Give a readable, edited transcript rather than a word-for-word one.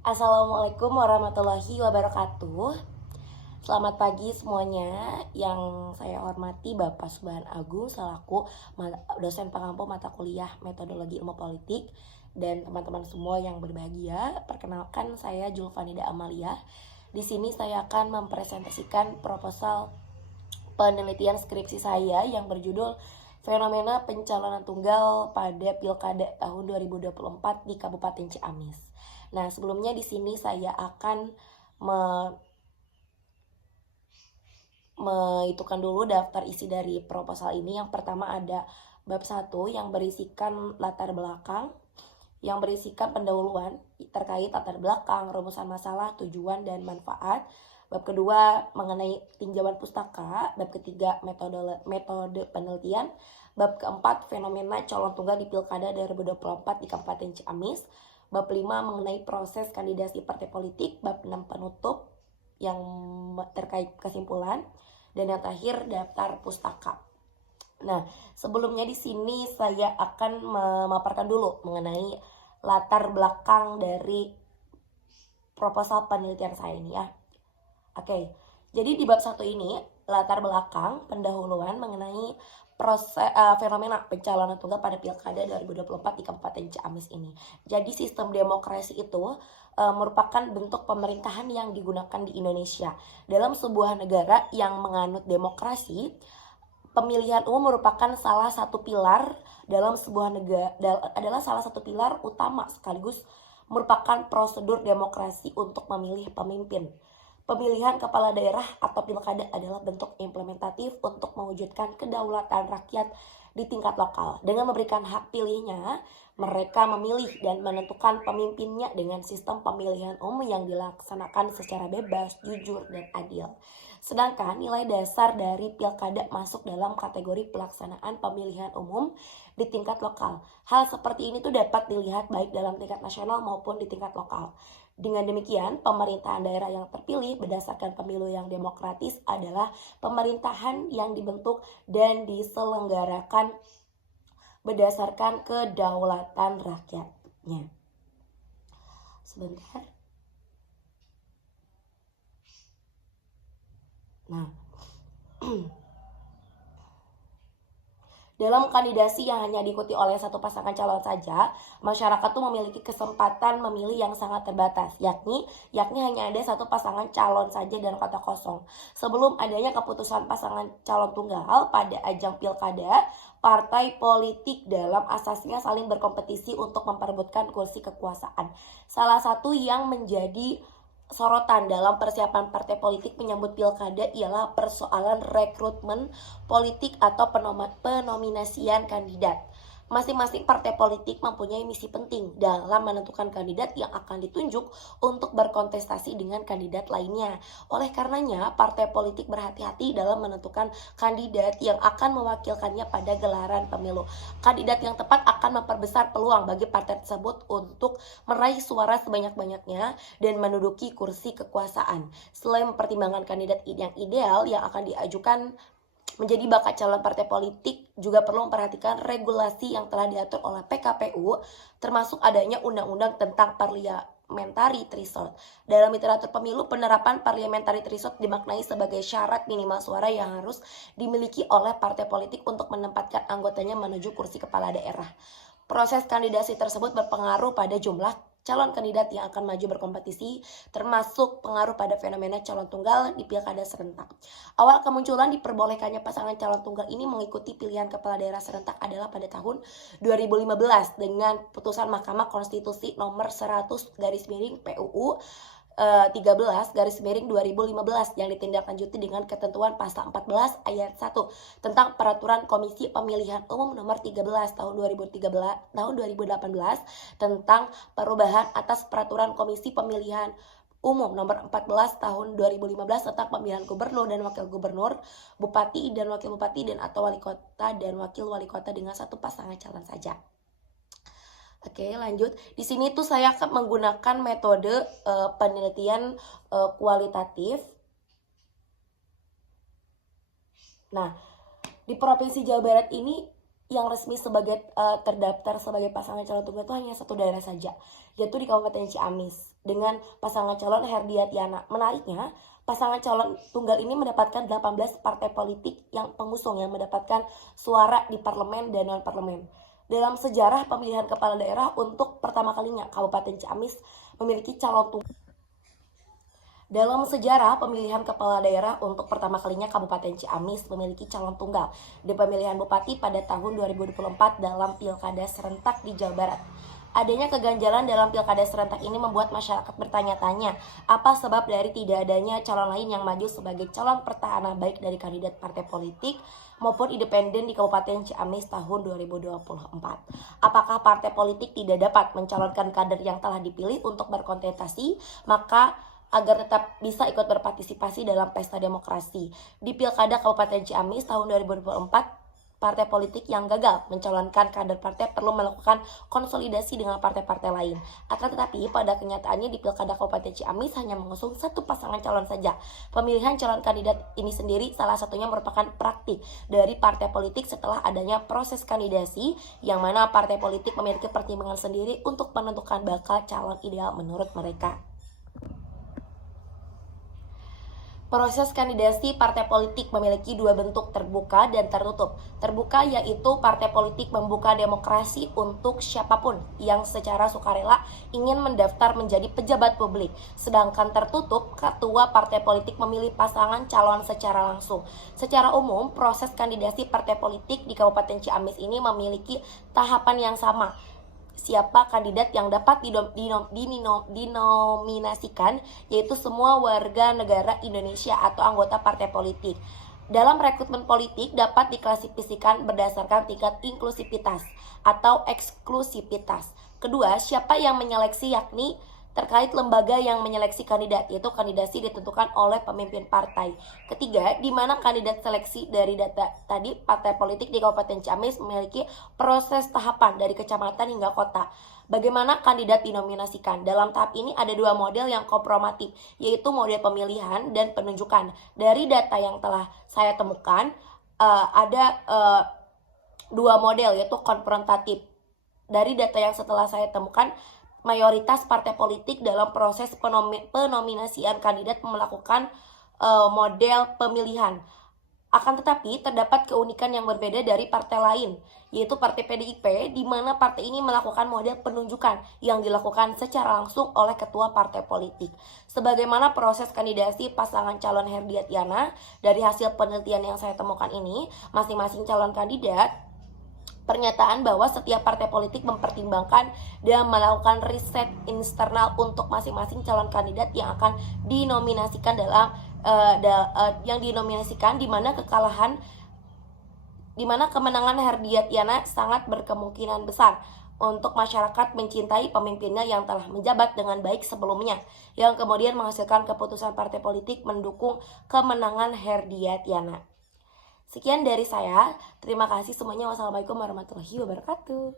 Assalamualaikum warahmatullahi wabarakatuh. Selamat pagi semuanya. Yang saya hormati Bapak Subhan Agung selaku dosen pengampu mata kuliah Metodologi Ilmu Politik dan teman-teman semua yang berbahagia. Perkenalkan, saya Julfanida Amalia. Di sini saya akan mempresentasikan proposal penelitian skripsi saya yang berjudul Fenomena Pencalonan Tunggal pada Pilkada tahun 2024 di Kabupaten Ciamis. Nah, sebelumnya di sini saya akan mengitukan dulu daftar isi dari proposal ini. Yang pertama ada bab 1 yang berisikan latar belakang, yang berisikan pendahuluan terkait latar belakang, rumusan masalah, tujuan, dan manfaat. Bab kedua mengenai tinjauan pustaka. Bab ketiga metode penelitian. Bab keempat fenomena calon tunggal di Pilkada 2024 di Kabupaten Ciamis. Bab 5 mengenai proses kandidasi partai politik. Bab 6 penutup yang terkait kesimpulan. Dan yang terakhir daftar pustaka. Nah, sebelumnya di sini saya akan memaparkan dulu mengenai latar belakang dari proposal penelitian saya ini ya. Oke, jadi di bab 1 ini latar belakang pendahuluan mengenai fenomena pencalonan tunggal pada Pilkada 2024 di Kabupaten Ciamis ini. Jadi sistem demokrasi itu merupakan bentuk pemerintahan yang digunakan di Indonesia. Dalam sebuah negara yang menganut demokrasi, pemilihan umum merupakan salah satu pilar dalam sebuah negara, adalah salah satu pilar utama sekaligus merupakan prosedur demokrasi untuk memilih pemimpin. Pemilihan kepala daerah atau pilkada adalah bentuk implementatif untuk mewujudkan kedaulatan rakyat di tingkat lokal. Dengan memberikan hak pilihnya, mereka memilih dan menentukan pemimpinnya dengan sistem pemilihan umum yang dilaksanakan secara bebas, jujur, dan adil. Sedangkan nilai dasar dari pilkada masuk dalam kategori pelaksanaan pemilihan umum di tingkat lokal. Hal seperti ini tuh dapat dilihat baik dalam tingkat nasional maupun di tingkat lokal. Dengan demikian, pemerintahan daerah yang terpilih berdasarkan pemilu yang demokratis adalah pemerintahan yang dibentuk dan diselenggarakan berdasarkan kedaulatan rakyatnya. Sebentar. Nah, dalam kandidasi yang hanya diikuti oleh satu pasangan calon saja, masyarakat tuh memiliki kesempatan memilih yang sangat terbatas, yakni hanya ada satu pasangan calon saja dan kota kosong. Sebelum adanya keputusan pasangan calon tunggal pada ajang pilkada, partai politik dalam asasnya saling berkompetisi untuk memperebutkan kursi kekuasaan. Salah satu yang menjadi sorotan dalam persiapan partai politik menyambut pilkada ialah persoalan rekrutmen politik atau penominasian kandidat. Masing-masing partai politik mempunyai misi penting dalam menentukan kandidat yang akan ditunjuk untuk berkontestasi dengan kandidat lainnya. Oleh karenanya, partai politik berhati-hati dalam menentukan kandidat yang akan mewakilkannya pada gelaran pemilu. Kandidat yang tepat akan memperbesar peluang bagi partai tersebut untuk meraih suara sebanyak-banyaknya dan menduduki kursi kekuasaan. Selain mempertimbangkan kandidat yang ideal yang akan diajukan menjadi bakal calon partai politik, juga perlu memperhatikan regulasi yang telah diatur oleh PKPU, termasuk adanya undang-undang tentang parliamentary threshold. Dalam literatur pemilu, penerapan parliamentary threshold dimaknai sebagai syarat minimal suara yang harus dimiliki oleh partai politik untuk menempatkan anggotanya menuju kursi kepala daerah. Proses kandidasi tersebut berpengaruh pada jumlah calon kandidat yang akan maju berkompetisi, termasuk pengaruh pada fenomena calon tunggal di pilkada serentak. Awal kemunculan diperbolehkannya pasangan calon tunggal ini mengikuti pilihan kepala daerah serentak adalah pada tahun 2015 dengan putusan Mahkamah Konstitusi nomor 100 garis miring PUU 13/2015 yang ditindaklanjuti dengan ketentuan pasal 14 ayat 1 tentang peraturan Komisi Pemilihan Umum nomor 13 tahun 2018 tentang perubahan atas peraturan Komisi Pemilihan Umum nomor 14 tahun 2015 tentang pemilihan gubernur dan wakil gubernur, bupati dan wakil bupati, dan atau wali kota dan wakil wali kota dengan satu pasangan calon saja. Oke, lanjut. Di sini tuh saya akan menggunakan metode penelitian kualitatif. Nah, di Provinsi Jawa Barat ini yang resmi sebagai terdaftar sebagai pasangan calon tunggal itu hanya satu daerah saja, yaitu di Kabupaten Ciamis dengan pasangan calon Herdiatiana. Menariknya, pasangan calon tunggal ini mendapatkan 18 partai politik yang pengusung yang mendapatkan suara di parlemen dan non parlemen. Dalam sejarah pemilihan kepala daerah untuk pertama kalinya Kabupaten Ciamis memiliki calon tunggal. Dalam sejarah pemilihan kepala daerah untuk pertama kalinya Kabupaten Ciamis memiliki calon tunggal di pemilihan bupati pada tahun 2024 dalam pilkada serentak di Jawa Barat. Adanya keganjalan dalam pilkada serentak ini membuat masyarakat bertanya-tanya apa sebab dari tidak adanya calon lain yang maju sebagai calon petahana baik dari kandidat partai politik maupun independen di Kabupaten Ciamis tahun 2024. Apakah partai politik tidak dapat mencalonkan kader yang telah dipilih untuk berkontestasi, maka agar tetap bisa ikut berpartisipasi dalam pesta demokrasi. Di Pilkada Kabupaten Ciamis tahun 2024, partai politik yang gagal mencalonkan kader partai perlu melakukan konsolidasi dengan partai-partai lain. Akan tetapi pada kenyataannya di Pilkada Kabupaten Ciamis hanya mengusung satu pasangan calon saja. Pemilihan calon kandidat ini sendiri salah satunya merupakan praktik dari partai politik setelah adanya proses kandidasi yang mana partai politik memiliki pertimbangan sendiri untuk menentukan bakal calon ideal menurut mereka. Proses kandidasi partai politik memiliki dua bentuk, terbuka dan tertutup. Terbuka yaitu partai politik membuka demokrasi untuk siapapun yang secara sukarela ingin mendaftar menjadi pejabat publik. Sedangkan tertutup, ketua partai politik memilih pasangan calon secara langsung. Secara umum, proses kandidasi partai politik di Kabupaten Ciamis ini memiliki tahapan yang sama. Siapa kandidat yang dapat dinominasikan, yaitu semua warga negara Indonesia atau anggota partai politik. Dalam rekrutmen politik dapat diklasifikasikan berdasarkan tingkat inklusivitas atau eksklusivitas. Kedua, siapa yang menyeleksi yakni terkait lembaga yang menyeleksi kandidat, yaitu kandidasi ditentukan oleh pemimpin partai. Ketiga, di mana kandidat seleksi dari data tadi, partai politik di Kabupaten Ciamis memiliki proses tahapan dari kecamatan hingga kota. Bagaimana kandidat dinominasikan? Dalam tahap ini ada dua model yang kompromatif, yaitu model pemilihan dan penunjukan. Dari data yang telah saya temukan, ada dua model, yaitu konfrontatif. Dari data yang setelah saya temukan, mayoritas partai politik dalam proses penominasian kandidat melakukan model pemilihan. Akan tetapi terdapat keunikan yang berbeda dari partai lain, yaitu partai PDIP, di mana partai ini melakukan model penunjukan yang dilakukan secara langsung oleh ketua partai politik. Sebagaimana proses kandidasi pasangan calon Herdiatiana, dari hasil penelitian yang saya temukan ini, masing-masing calon kandidat pernyataan bahwa setiap partai politik mempertimbangkan dan melakukan riset internal untuk masing-masing calon kandidat yang akan dinominasikan di mana kemenangan Herdiatiana sangat berkemungkinan besar untuk masyarakat mencintai pemimpinnya yang telah menjabat dengan baik sebelumnya, yang kemudian menghasilkan keputusan partai politik mendukung kemenangan Herdiatiana. Sekian dari saya, terima kasih semuanya. Wassalamualaikum warahmatullahi wabarakatuh.